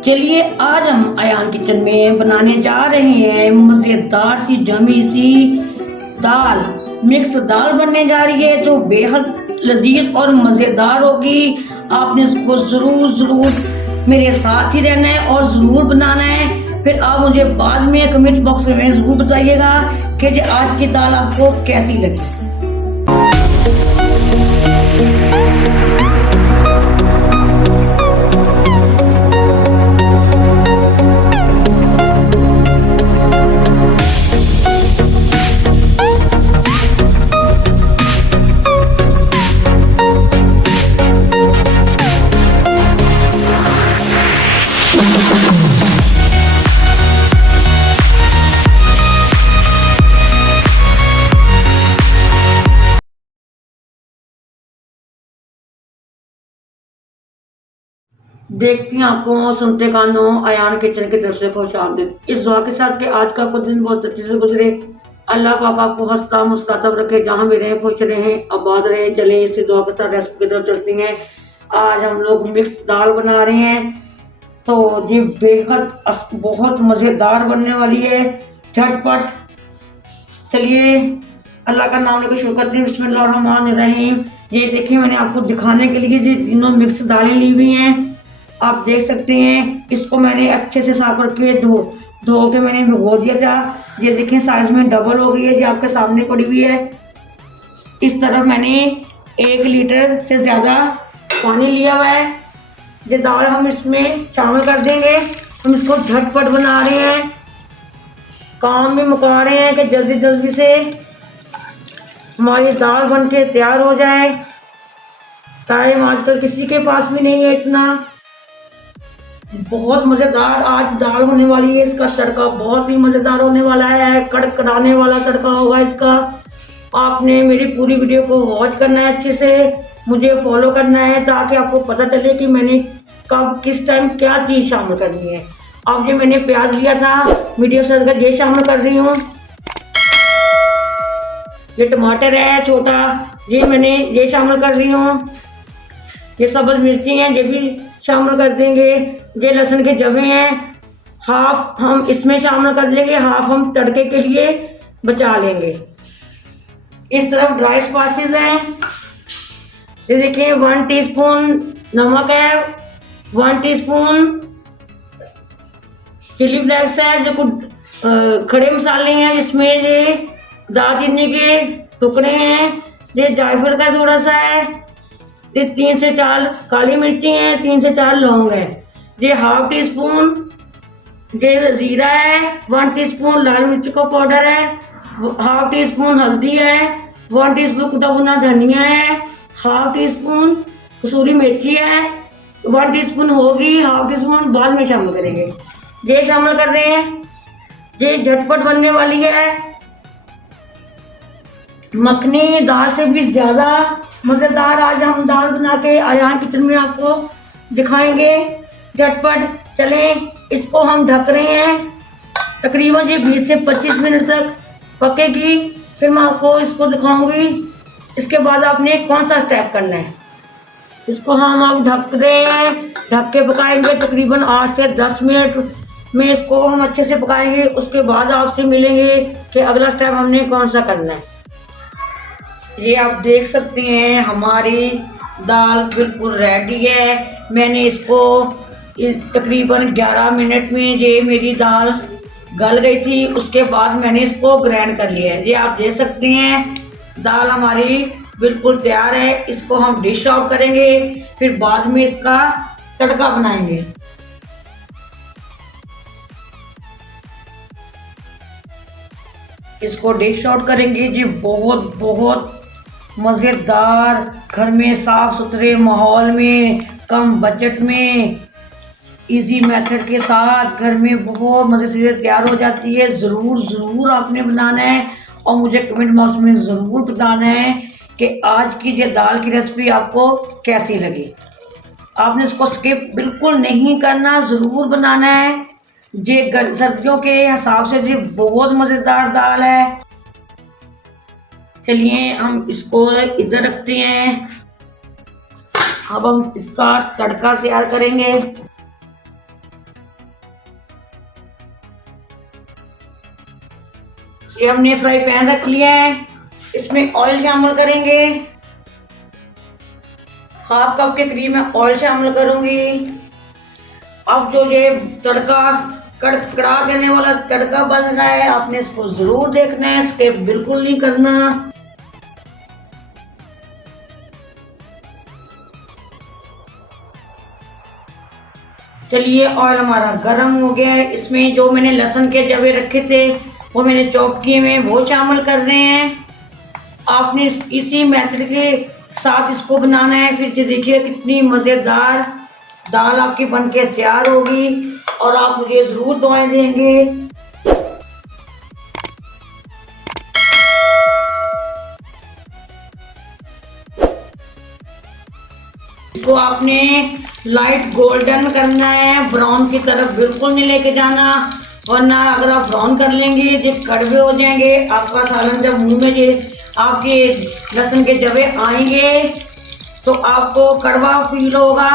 चलिए आज हम अयान किचन में बनाने जा रहे हैं मजेदार सी जमी सी दाल। मिक्स दाल बनने जा रही है जो बेहद लजीज और मजेदार होगी। आपने इसको जरूर जरूर मेरे साथ ही रहना है और जरूर बनाना है। फिर आप मुझे बाद में कमेंट बॉक्स में जरूर बताइएगा कि आज की दाल आपको कैसी लगी। देखती हैं आपको सुनते कानों अयान किचन की तरफ से खुश आमदीद। इस दुआ के साथ कि आज का कुछ दिन बहुत अच्छे से गुजरे। अल्लाह पाक आपको हंसता मुस्कुराता रखे, जहाँ भी रहें खुश रहें आबाद रहें। चलें इसी दुआ के साथ रेसिपी की तरफ चलती हैं। आज हम लोग मिक्स दाल बना रहे हैं तो ये बेहद बहुत मज़ेदार बनने वाली है, झटपट। चलिए अल्लाह का नाम लेकर शुरू करते हैं। बिस्मिल्लाहिर्रहमानिर्रहीम। ये देखिए मैंने आपको दिखाने के लिए ये तीनों मिक्स दालें ली हुई हैं। आप देख सकते हैं इसको मैंने अच्छे से साफ करके धो के मैंने भिगो दिया था। ये देखिए साइज में डबल हो गई है, ये आपके सामने पड़ी हुई है। इस तरफ मैंने 1 लीटर से ज़्यादा पानी लिया हुआ है। ये दाल हम इसमें शामिल कर देंगे। हम इसको झटपट बना रहे हैं, काम भी मुका रहे हैं कि जल्दी जल्दी से हमारी दाल बन के तैयार हो जाए। टाइम आजकल किसी के पास भी नहीं है इतना। बहुत मज़ेदार आज दाल होने वाली है। इसका तड़का बहुत ही मज़ेदार होने वाला है, कड़कड़ाने वाला तड़का होगा इसका। आपने मेरी पूरी वीडियो को वॉच करना है, अच्छे से मुझे फॉलो करना है ताकि आपको पता चले कि मैंने कब किस टाइम क्या चीज़ शामिल करनी है। अब जो मैंने प्याज लिया था मीडियम साइज का, ये शामिल कर रही हूँ। ये टमाटर है छोटा, ये शामिल कर रही हूँ। ये सब्ज़ मिर्ची हैं, ये भी शामिल कर देंगे। ये लहसुन के जवे हैं, हाफ हम इसमें शामिल कर लेंगे, हाफ हम तड़के के लिए बचा लेंगे। इस तरफ ड्राई स्पाइसेस हैं। ये देखिए 1 टीस्पून नमक है, 1 टीस्पून चिली फ्लेक्स है, जो कुछ खड़े मसाले हैं। इसमें ये दालचीनी के टुकड़े हैं, ये जायफल का थोड़ा सा है, ये 3 से 4 काली मिर्ची हैं, 3 से 4 लौंग है, ये हाफ टी स्पून ये जीरा है, 1 टीस्पून लाल मिर्च का पाउडर है, हाफ टी स्पून हल्दी है, 1 टीस्पून कुटा भुना धनिया है, हाफ टी स्पून कसूरी मेथी है, 1 टीस्पून होगी, हाफ टी स्पून बाद में शामिल करेंगे। ये शामिल कर रहे हैं। ये झटपट बनने वाली है, मखनी दाल से भी ज़्यादा मज़ेदार आज हम दाल बना के अयान किचन में आपको दिखाएंगे। झटपट चलें, इसको हम ढक रहे हैं। तकरीबन ये 20 से 25 मिनट तक पकेगी, फिर मैं आपको इसको दिखाऊंगी। इसके बाद आपने कौन सा स्टेप करना है। इसको हम अब ढक रहे हैं, ढक के पकाएंगे तकरीबन 8 से 10 मिनट में इसको हम अच्छे से पकाएंगे। उसके बाद आपसे मिलेंगे कि अगला स्टेप हमने कौन सा करना है। ये आप देख सकते हैं हमारी दाल बिल्कुल रेडी है। मैंने इसको तकरीबन 11 मिनट में ये मेरी दाल गल गई थी। उसके बाद मैंने इसको ग्राइंड कर लिया है। ये आप देख सकते हैं दाल हमारी बिल्कुल तैयार है। इसको हम डिश आउट करेंगे, फिर बाद में इसका तड़का बनाएंगे। इसको डिश आउट करेंगे जी। बहुत बहुत मज़ेदार, घर में साफ़ सुथरे माहौल में, कम बजट में, इजी मेथड के साथ घर में बहुत मज़े से तैयार हो जाती है। ज़रूर ज़रूर आपने बनाना है और मुझे कमेंट बॉक्स में ज़रूर बताना है कि आज की ये दाल की रेसिपी आपको कैसी लगी। आपने इसको स्किप बिल्कुल नहीं करना, ज़रूर बनाना है। ये सर्दियों के हिसाब से ये बहुत मज़ेदार दाल है। चलिए हम इसको इधर रखते हैं। अब हम इसका तड़का तैयार करेंगे। ये हमने फ्राई पैन रख लिया है, इसमें ऑयल शामिल करेंगे। हाफ कप के करीब मैं ऑयल शामिल करूंगी। अब जो ये तड़का कड़कड़ा देने वाला तड़का बन रहा है, आपने इसको जरूर देखना है, स्किप बिल्कुल नहीं करना। चलिए ऑयल हमारा गर्म हो गया है, इसमें जो मैंने लहसुन के जवे रखे थे वो मैंने चॉप किए हुए वो शामिल कर रहे हैं। आपने इसी मेथड के साथ इसको बनाना है। फिर ये देखिए कितनी मज़ेदार दाल आपकी बनके तैयार होगी और आप मुझे ज़रूर दुआएं देंगे। इसको आपने लाइट गोल्डन करना है, ब्राउन की तरफ बिल्कुल नहीं लेके जाना, वरना अगर आप ब्राउन कर लेंगे ये कड़वे हो जाएंगे। आपका सालन जब मुंह में ये आपके लहसुन के जवे आएंगे तो आपको कड़वा फील होगा।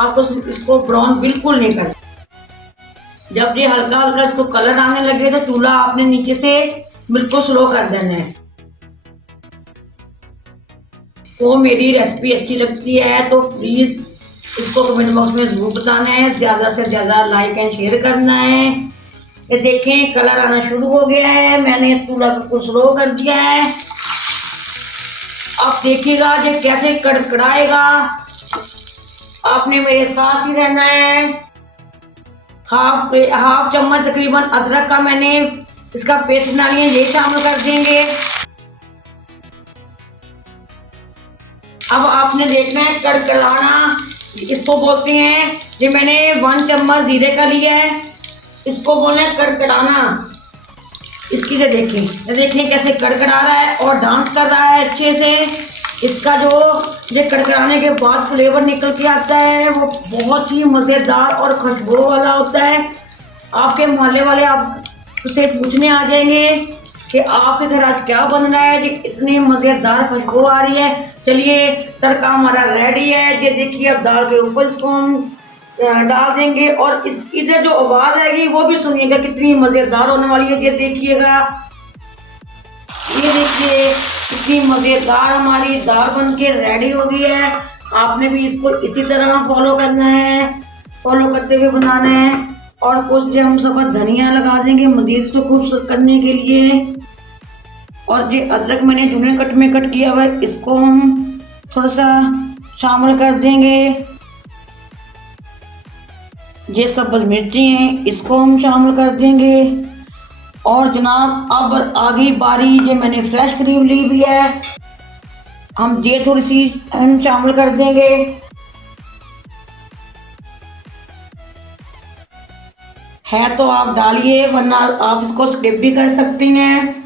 आपको इसको ब्राउन बिल्कुल नहीं करना। जब ये हल्का हल्का इसको कलर आने लगे तो चूल्हा आपने नीचे से बिल्कुल स्लो कर देना है। तो मेरी रेसिपी अच्छी लगती है तो प्लीज़ इसको कमेंट बॉक्स में ज़रूर बताना है, ज़्यादा से ज़्यादा लाइक एंड शेयर करना है। ये देखें कलर आना शुरू हो गया है, मैंने चूल्हा बिल्कुल स्लो कर दिया है। आप देखिएगा ये कैसे कड़कड़ाएगा, आपने मेरे साथ ही रहना है। हाफ चम्मच तकरीबन अदरक का मैंने इसका पेस्ट बना लिया, ये शामिल कर देंगे। अब आपने देखना है कड़कड़ाना इसको बोलते हैं। ये मैंने 1 चम्मच जीरे का लिया है, इसको बोलना है कड़कड़ाना। इसकी से देखें कैसे कड़कड़ा रहा है और डांस कर रहा है अच्छे से। इसका जो ये कड़कड़ाने के बाद फ्लेवर निकल के आता है वो बहुत ही मज़ेदार और खुशबू वाला होता है। आपके मोहल्ले वाले आपसे पूछने आ जाएंगे कि आपके घर आज क्या बन रहा है, ये इतनी मज़ेदार खुशबू आ रही है। चलिए तड़का हमारा रेडी है। ये देखिए अब दाल के ऊपर इसको हम डाल देंगे और इसकी जो आवाज़ आएगी वो भी सुनिएगा, कितनी मज़ेदार होने वाली है। ये देखिएगा, ये देखिए कितनी मज़ेदार हमारी दाल बन के रेडी हो गई है। आपने भी इसको इसी तरह फॉलो करना है, फॉलो करते हुए बनाना है। और कुछ जो हम सब धनिया लगा देंगे मज़ीद इसको खूबसूरत करने के लिए। और ये अदरक मैंने जूने कट में कट किया हुआ है, इसको हम थोड़ा सा शामिल कर देंगे। ये सब्ज़ मिर्ची हैं, इसको हम शामिल कर देंगे। और जनाब अब आगे बारी ये मैंने फ्रेश क्रीम ली हुई है, हम ये थोड़ी सी शामिल कर देंगे। है तो आप डालिए, वरना आप इसको स्किप भी कर सकती हैं।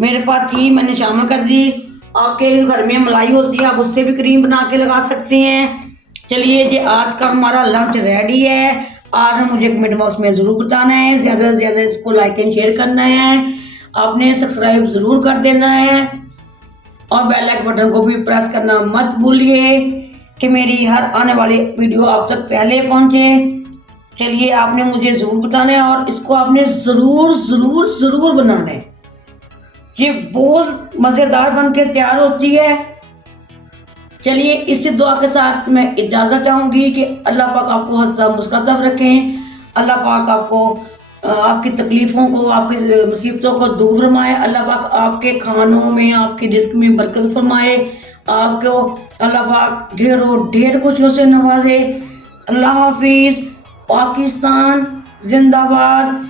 मेरे पास थी, मैंने शामिल कर दी। आपके घर में मलाई होती है, आप उससे भी क्रीम बना के लगा सकते हैं। चलिए ये आज का हमारा लंच रेडी है। आज मुझे कमेंट बॉक्स में ज़रूर बताना है, ज़्यादा से ज़्यादा इसको लाइक एंड शेयर करना है। आपने सब्सक्राइब ज़रूर कर देना है और बेल आइकन बटन को भी प्रेस करना मत भूलिए कि मेरी हर आने वाली वीडियो आप तक पहले पहुँचे। चलिए आपने मुझे ज़रूर बताना है और इसको आपने ज़रूर ज़रूर ज़रूर बनाना है। ये बहुत मज़ेदार बन के तैयार होती है। चलिए इसी दुआ के साथ मैं इजाज़त चाहूँगी कि अल्लाह पाक आपको हंसता मुस्कुराता रखें। अल्लाह पाक आपको आपकी तकलीफ़ों को, आपकी मुसीबतों को दूर फरमाए। अल्लाह पाक आपके खानों में, आपके रिस्क में बरकत फरमाए। आपको अल्लाह पाक ढेरों ढेर खुशियों से नवाजे। अल्लाह हाफिज़। पाकिस्तान जिंदाबाद।